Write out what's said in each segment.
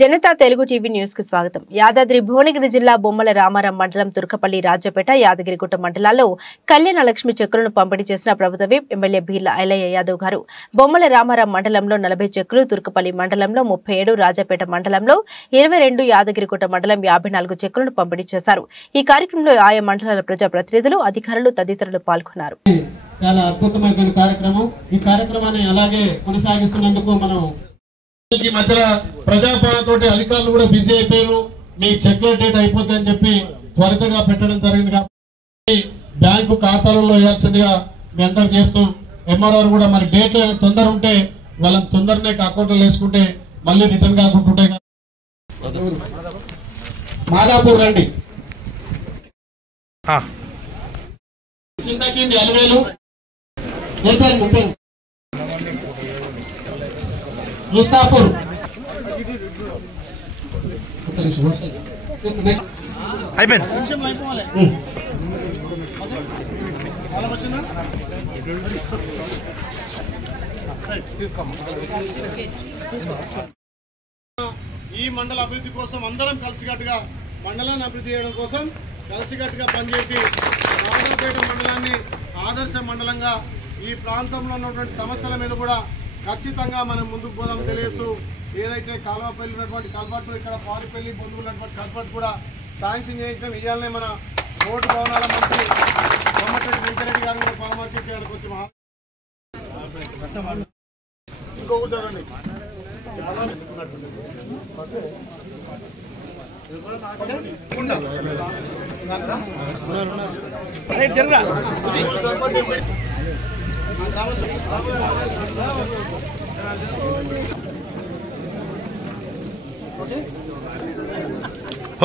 Janata Telugu TV news కు స్వాగతం. యాదాద్రి భువనగిరి జిల్లా బొమ్మల రామారం మండలం తుర్కపల్లి రాజపేట యాదగిరిగుట్ట మండలాల్లో కళ్యాణ లక్ష్మి చెక్కులను పంపిణీ చేసిన ప్రభుత్వ విప్ ఎమ్మెల్యే బీర్ల ఐలయ్య యాదవ్ గారు. బొమ్మల రామారం మండలంలో 40 చెక్కులు, తుర్కపల్లి మండలంలో 37, రాజపేట మండలంలో 22, యాదగిరిగుట్ట మండలం 54 చెక్కులను పంపిణీ చేశారు. ఈ కార్యక్రమంలో ఆయా మండలాల ప్రజా ప్రతినిధులు, అధికారులు తదితరులు పాల్గొన్నారు. చాలా అద్భుతమైన కార్యక్రమం. ఈ కార్యక్రమాన్ని అలాగే కొనసాగిస్తున్నందుకు మనం ఈ మధ్య ప్రజాపాలనతోటి అధికారులు కూడా బిజీ అయిపోయారు. మీ చెక్ల డేట్ అయిపోతుందని చెప్పి త్వరగా పెట్టడం జరిగింది కాబట్టి బ్యాంకు ఖాతాలలో వేయాల్సిందిగా మీ అందరు చేస్తూ ఎంఆర్ఓ కూడా మరి డేట్ తొందర ఉంటే వాళ్ళని తొందరనే అకౌంట్లో వేసుకుంటే మళ్ళీ రిటర్న్ కాకుంటుంటాయి. మాదాపూర్ రండి, చింతకింది 60,000 ముస్తాపూర్ ఈ మండల అభివృద్ధి కోసం అందరం కలిసికట్టుగా మండలాన్ని అభివృద్ధి చేయడం కోసం కలిసికట్టుగా పనిచేసి రాజపేట మండలాన్ని ఆదర్శ మండలంగా ఈ ప్రాంతంలో ఉన్నటువంటి సమస్యల మీద కూడా ఖచ్చితంగా మనం ముందుకు పోదాం తెలియజేస్తూ ఏదైతే కాలువపల్లి ఉన్నటువంటి కల్పట్టు, ఇక్కడ పారిపల్లి పొందుకున్నటువంటి కల్పట్టు కూడా శాంక్షన్ చేయించడం. ఇవాళనే మన రోడ్డు భవనాల మంత్రి కోమటిరెడ్డి వెంకరెడ్డి గారిని కూడా పరామర్శించడానికి వచ్చి ఇంకో కూర్చోండి.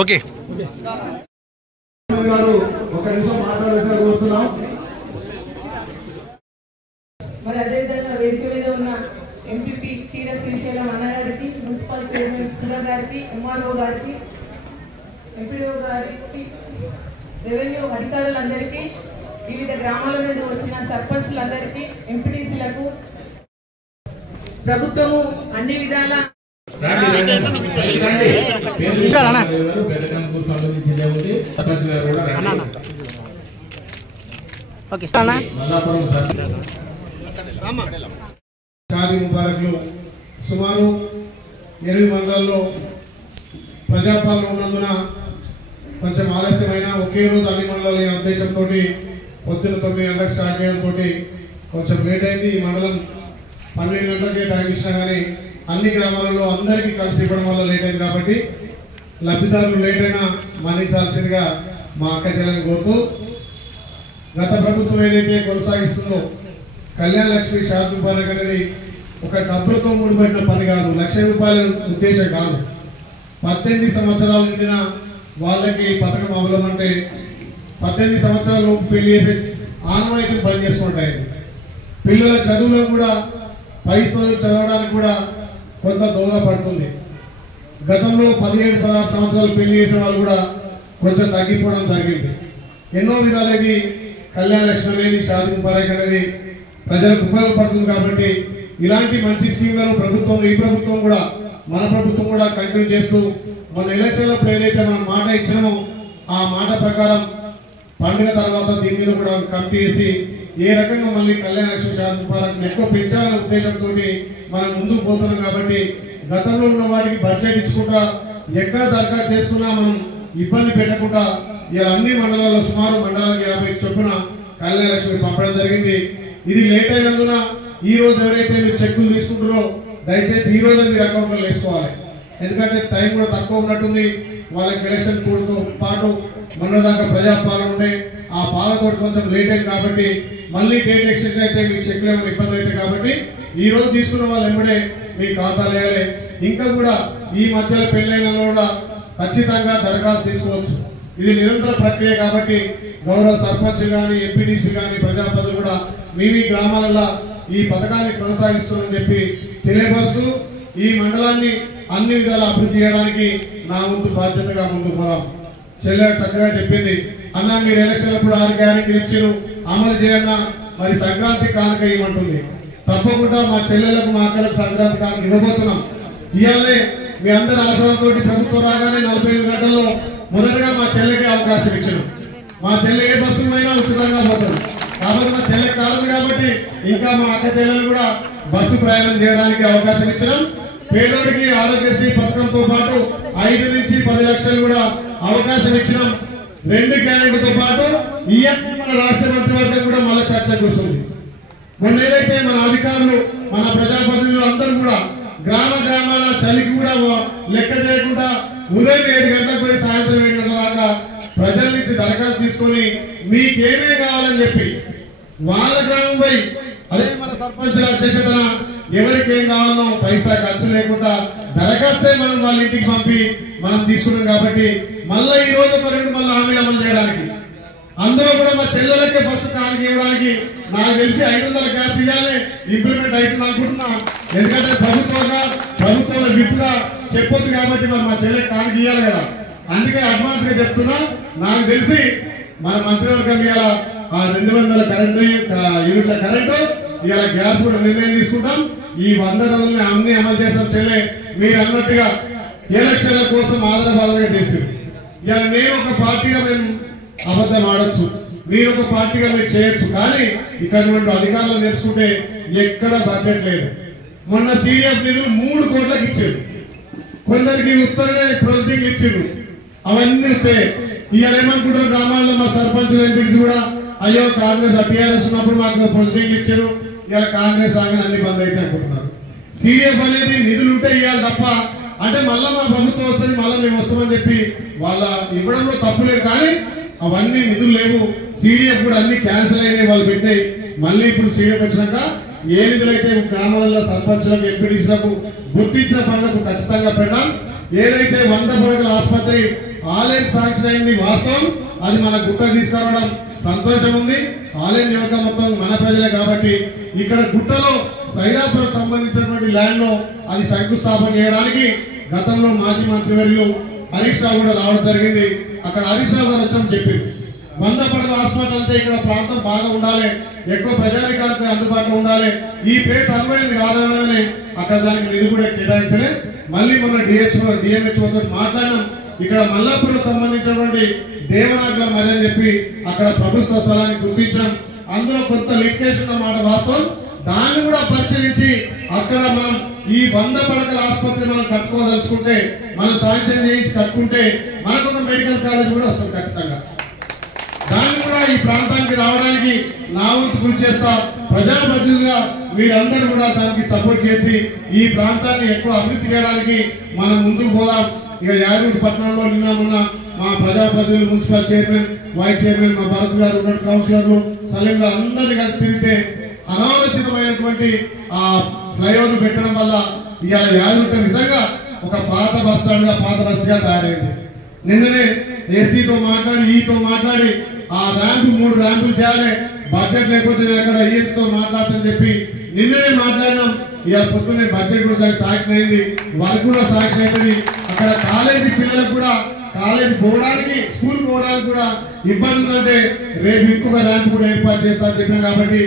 ఓకే ఒక నిమిషం మాట్లాడాల్సిన కోరుతున్నాం. మరి అదేవిధంగా వేదిక మీద ఉన్న ఎంపీపీ చీర శ్రీశైలం అన్న గారికి, మున్సిపల్ చైర్మన్ సుందర్ గారికి, ఎంఆర్ఓ గారికి, ఎంపీడీఓ గారికి, రెవెన్యూ అధికారులందరికీ, వివిధ గ్రామాల నుండి వచ్చిన సర్పంచులందరికీ, ఎంపీటీసీలకు ప్రభుత్వము అన్ని విధాల షాదీ ముబారక్లు సుమారు 8 మండలాల్లో ప్రజాపాలన ఉన్నందున కొంచెం ఆలస్యమైన ఒకే రోజు అన్ని మండలాలు ఈ ఉద్దేశంతో పొద్దున్న 9 గంటలకు స్టార్ట్ చేయడంతో కొంచెం లేట్ అయింది. ఈ మండలం 12 గంటలకే టైం ఇచ్చినా కానీ అన్ని గ్రామాలలో అందరికీ కలిసి ఇవ్వడం వల్ల లేట్ అయింది కాబట్టి లబ్ధిదారులు లేట్ అయినా మన్నించాల్సిందిగా మా అక్క చెల్లెని కోరుతూ, గత ప్రభుత్వం ఏదైతే కొనసాగిస్తుందో కళ్యాణ లక్ష్మి షాదీ ముబారక్ అనేది ఒక డబ్బులతో ముడిపడిన పని కాదు, ₹1,00,000 ఉద్దేశం కాదు. 18 సంవత్సరాలు నిండిన వాళ్ళకి పథకం అవలమంటే 18 సంవత్సరాల లోపు పెళ్లి చేసే ఆనవాయితీని పని చేసుకుంటాయి. పిల్లల చదువులో కూడా పై స్థాయిలో చదవడానికి కూడా కొంత దోహదపడుతుంది. గతంలో 17-16 సంవత్సరాలు పెళ్లి చేసే వాళ్ళు కూడా కొంచెం తగ్గిపోవడం జరిగింది. ఎన్నో విధాలు ఇది కళ్యాణ లక్ష్మి అనేది, షాదీ ముబారక్ అనేది ప్రజలకు ఉపయోగపడుతుంది. కాబట్టి ఇలాంటి మంచి స్కీమ్లను ఈ ప్రభుత్వం కూడా మన ప్రభుత్వం కూడా కంటిన్యూ చేస్తూ మన ఎలక్షన్లప్పుడు ఏదైతే మనం మాట ఇచ్చినామో ఆ మాట ప్రకారం పండుగ తర్వాత దీని మీద కూడా కమిటీ చేసి ఏ రకంగా మళ్ళీ కళ్యాణ లక్ష్మి షాదీ ముబారక్ ఎక్కువ పెంచాలనే ఉద్దేశంతో మనం ముందుకు పోతున్నాం. కాబట్టి గతంలో ఉన్న వాటికి బడ్జెట్ ఇచ్చుకుంటా ఎక్కడ దరఖాస్తు చేసుకున్నా మనం ఇబ్బంది పెట్టకుండా ఇలా అన్ని మండలాల్లో సుమారు మండలానికి 50 చొప్పున కళ్యాణ లక్ష్మి పంపడం జరిగింది. ఇది లేట్ అయినందున ఈ రోజు ఎవరైతే మీరు చెక్కులు తీసుకుంటారో దయచేసి ఈ రోజు మీరు అకౌంట్లో వేసుకోవాలి. ఎందుకంటే టైం కూడా తక్కువ ఉన్నట్టుంది. వాళ్ళకి ఎలక్షన్ కోడ్తో పాటు మొన్న దాకా ప్రజాపాలన ఉండే ఆ పాలతో కొంచెం లేట్ అయింది కాబట్టి మళ్ళీ డేట్ ఎక్స్టెన్షన్ అయితే మీకు చెక్కులు ఏమైనా ఇబ్బంది అయితే కాబట్టి ఈ రోజు తీసుకున్న వాళ్ళు వెంబడే మీ ఖాతాలు వేయాలి. ఇంకా కూడా ఈ మధ్యలో పెళ్ళైన కూడా ఖచ్చితంగా దరఖాస్తు తీసుకోవచ్చు. ఇది నిరంతర ప్రక్రియ కాబట్టి గౌరవ సర్పంచ్ కానీ, ఎంపీటీసీ కానీ, ప్రజాప్రతినిధులు కూడా మీ గ్రామాలలో ఈ పథకాన్ని కొనసాగిస్తున్నారని చెప్పి తెలియపరుస్తూ ఈ మండలాన్ని అన్ని విధాలా అభివృద్ధి చేయడానికి నా వంతు బాధ్యతగా ముందుకు పోదాం. చెల్లె చక్కగా చెప్పింది, అన్న మీరు ఎలక్షన్లప్పుడు 6 గ్యారెంటీలు ఇచ్చారు, అమలు చేయన్నా మరి సంక్రాంతి కానుక ఇవ్వమంటుంది. తప్పకుండా మా చెల్లెలకు, మా అక్కలకు సంక్రాంతి కానుక ఇవ్వబోతున్నాం. ఇవాళే మీ అందరి ఆశ్రమంతో ప్రభుత్వం రాగానే 45 గంటల్లో మొదటగా మా చెల్లెకి అవకాశం ఇచ్చాను. మా చెల్లె ఏ బస్సు అయినా ఉచితంగా పోతుంది. కాబట్టి మా చెల్లె కాదు కాబట్టి ఇంకా మా అక్క చెల్లెలు కూడా బస్సు ప్రయాణం చేయడానికి అవకాశం ఇచ్చినాం. పేదోడికి ఆరోగ్యశ్రీ పథకంతో పాటు 5 నుంచి 10 లక్షలు కూడా అవకాశం ఇచ్చినాం. 2 గ్యారెంటీతో పాటు ఈఎంఐ మన రాష్ట్ర మంత్రివర్గం కూడా మళ్ళీ చర్చకు వస్తుంది. మొన్న ఏదైతే మన అధికారులు మన ప్రజాప్రతినిధులు అందరూ కూడా గ్రామాల చలికి కూడా లెక్క చేయకుండా ఉదయం 7 గంటలకు పోయి సాయంత్రం 7 గంటల దాకా ప్రజల నుంచి దరఖాస్తు తీసుకొని మీకేమే కావాలని చెప్పి వాళ్ళ గ్రామం పోయి అదే మన సర్పంచుల అధ్యక్షతన ఎవరికి ఏం కావాలనో పైసా ఖర్చు లేకుండా దరఖాస్తే మనం వాళ్ళ ఇంటికి పంపి మనం తీసుకున్నాం. కాబట్టి మళ్ళీ ఈ రోజు ఒక 2 హామీలు అమలు చేయడానికి అందరూ కూడా మా చెల్లెలకే ఫస్ట్ కానికి ఇవ్వడానికి నాకు తెలిసి 500 గ్యాస్ ఇవ్వాలి ఇంప్లిమెంట్ అవుతుంది అనుకుంటున్నా. ఎందుకంటే ప్రభుత్వంలో విప్పుగా చెప్పొద్దు కాబట్టి మరి మా చెల్లెకి కానికి ఇవ్వాలి కదా. అందుకే అడ్వాన్స్ గా చెప్తున్నా. నాకు తెలిసి మన మంత్రివర్గం ఇవాళ 200 యూనిట్ల కరెంటు ఇవాళ గ్యాస్ కూడా నిర్ణయం తీసుకుంటాం. ఈ 100 రోజుల్ని అన్ని అమలు చేస్తాం. చెల్లె మీరు అన్నట్టుగా ఎలక్షన్ల కోసం ఆదరబాదరగా చేశారు. ఇవాళ నేను ఒక పార్టీగా మేము అబద్ధం ఆడొచ్చు, మీరు ఒక పార్టీగా మీరు చేయొచ్చు. కానీ ఇక్కడ నుండి అధికారులు తెలుసుకుంటే ఎక్కడ బడ్జెట్ లేదు. మొన్న సిడిఎఫ్ నిధులు 3 కోట్లకు ఇచ్చారు. కొందరికి ఉత్తరనే ప్రొసీడింగ్ ఇచ్చారు. అవన్నీ వస్తే ఇవాళ ఏమనుకుంటారు గ్రామాల్లో మా సర్పంచులు ఎంపీస్ కూడా అయ్యో కాంగ్రెస్ టీఆర్ఎస్ ఉన్నప్పుడు మాకు ప్రొసీడింగ్ ఇచ్చారు, ఇవాళ కాంగ్రెస్ ఆగిన అన్ని బంద్ అయితే అనుకుంటున్నారు. సిడిఎఫ్ అనేది నిధులు ఉంటే ఇవ్వాలి తప్ప అంటే మళ్ళా మా ప్రభుత్వం వస్తుంది మళ్ళీ మేము వస్తామని చెప్పి వాళ్ళ ఇవ్వడంలో తప్పు లేదు. కానీ అవన్నీ నిధులు లేవు. సిడిఎఫ్ కూడా అన్ని క్యాన్సిల్ అయినాయి. వాళ్ళు పెట్టాయి. మళ్ళీ ఇప్పుడు సిడిఎఫ్ వచ్చినాక ఏ నిధులైతే గ్రామాలలో సర్పంచులకు ఎంపీడీసీలకు గుర్తించిన పనులకు ఖచ్చితంగా పెట్టాం. ఏదైతే 100 పడకల ఆసుపత్రి ఆలయం శాంక్షన్ అయింది వాస్తవం. అది మన గుట్ట తీసుకురావడం సంతోషం ఉంది. ఆలయం నియోజక మొత్తం మన ప్రజలే కాబట్టి ఇక్కడ గుట్టలో సైదాపురం సంబంధించినటువంటి ల్యాండ్ లో అది శంకుస్థాపన చేయడానికి గతంలో మాజీ మంత్రివర్యులు హరీష్ రావు కూడా రావడం జరిగింది. అక్కడ హరీష్ రావు గారు వచ్చామని చెప్పింది 100 పడకల హాస్పిటల్ అంటే ఇక్కడ ప్రాంతం బాగా ఉండాలి, ఎక్కువ ప్రజానికానికి అందుబాటులో ఉండాలి. ఈ ప్లేస్ అనువైనది కాదనగానే అక్కడ దానికి నిధులు కూడా కేటాయించలే. మళ్ళీ మన డిఎంహెచ్ఓతో మాట్లాడినాం. ఇక్కడ మల్లాపూర్ సంబంధించినటువంటి దేవనాగ్ర మరి అని చెప్పి అక్కడ ప్రభుత్వ స్థలాన్ని గుర్తించాం. అందులో కొంత లిటిగేషన్ అన్నమాట వాస్తవం. దాన్ని కూడా పరిశీలించి అక్కడ మనం ఈ 100 పడకల ఆసుపత్రి మనం కట్టుకోదలుచుకుంటే మనం శాంక్షన్ చేయించి కట్టుకుంటే మనకు ఒక మెడికల్ కాలేజ్ కూడా వస్తుంది ఖచ్చితంగా. దాన్ని కూడా ఈ ప్రాంతానికి రావడానికి నా వంతు కృషి చేస్తా. ప్రజాప్రతినిధులుగా మీరందరూ కూడా దానికి సపోర్ట్ చేసి ఈ ప్రాంతాన్ని ఎక్కువ అభివృద్ధి చేయడానికి మనం ముందుకు పోదాం. ఇక యాదగిరి పట్టణంలో నిన్న మొన్న మా ప్రజాప్రతినిధులు మున్సిపల్ చైర్మన్ వైస్ చైర్మన్ మా భరత్ గారు కౌన్సిలర్లు సలీం గారు అందరినీ కలిసి తిరిగితే అనాలోచితమైనటువంటి ఆ ఫ్లైఓవర్ పెట్టడం వల్ల ఇవాళ యాదగిరి నిజంగా ఒక పాత బస్ స్టాండ్ గా పాత బస్గా తయారైంది. నిన్ననే ఏసీతో మాట్లాడి ఈతో మాట్లాడి ఆ ర్యాంపు 3 ర్యాంపులు చేయాలి, బడ్జెట్ లేకపోతే నేను అక్కడ ఈఎస్తో మాట్లాడతానని చెప్పి నిన్ననే మాట్లాడినాం. ఇవాళ పొద్దున్నే బడ్జెట్ కూడా దానికి సాక్ష్యం అయింది, వర్క్ కూడా సాక్ష్యం అవుతుంది. అక్కడ కాలేజీ పిల్లలకు కూడా కాలేజీ పోవడానికి స్కూల్ పోవడానికి కూడా ఇబ్బంది ఉందంటే రేపు ఇంకొక ర్యాంప్ కూడా ఏర్పాటు చేస్తామని చెప్పినాం. కాబట్టి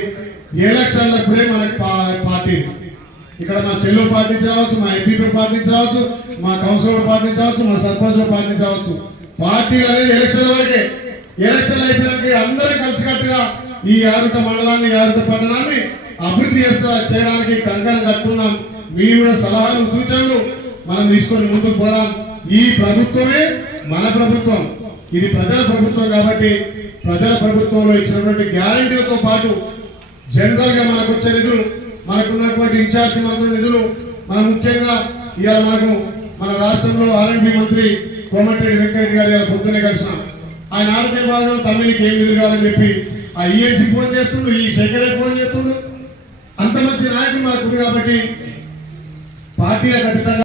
ఎలక్షన్లప్పుడే మనకి పార్టీ ఇక్కడ మా చెల్లు పాటించవచ్చు, మా ఎంపీపీ పాటించవచ్చు, మా కౌన్సిలర్ పాటించవచ్చు, మా సర్పంచ్ పాటించవచ్చు. పార్టీలు అనేది ఎలక్షన్ వరకే. ఎలక్షన్ అయిపోయినాక అందరూ కలిసికట్టుగా ఈ యాదగిరి మండలాన్ని యాదగిరి పట్టణాన్ని అభివృద్ధి చేయడానికి కంకణం కట్టుకుందాం. మీ కూడా సలహాలు సూచనలు మనం తీసుకొని ముందుకు పోదాం. ఈ ప్రభుత్వమే మన ప్రభుత్వం, ఇది ప్రజల ప్రభుత్వం. కాబట్టి ప్రజల ప్రభుత్వంలో ఇచ్చినటువంటి గ్యారెంటీలతో పాటు జనరల్ గా మనకు వచ్చే నిధులు, మనకున్నటువంటి ఇన్ఛార్జి మంత్రుల నిధులు, మనం ముఖ్యంగా ఇవాళ మనకు మన రాష్ట్రంలో ఆర్ఎండ్బి మంత్రి కోమటిరెడ్డి వెంకటరెడ్డి గారు ఇలా పొద్దునే కలిసినాం. ఆయన ఆరోగ్య బాధలో తమిళకి ఏం నిధులు కావాలని చెప్పి ఆ ఈఎన్సీ ఫోన్ చేస్తుండు, ఈ శంకరే ఫోన్ చేస్తుండు. అంత మంచి నాయకులు మనకు కాబట్టి పార్టీలకు అతీతంగా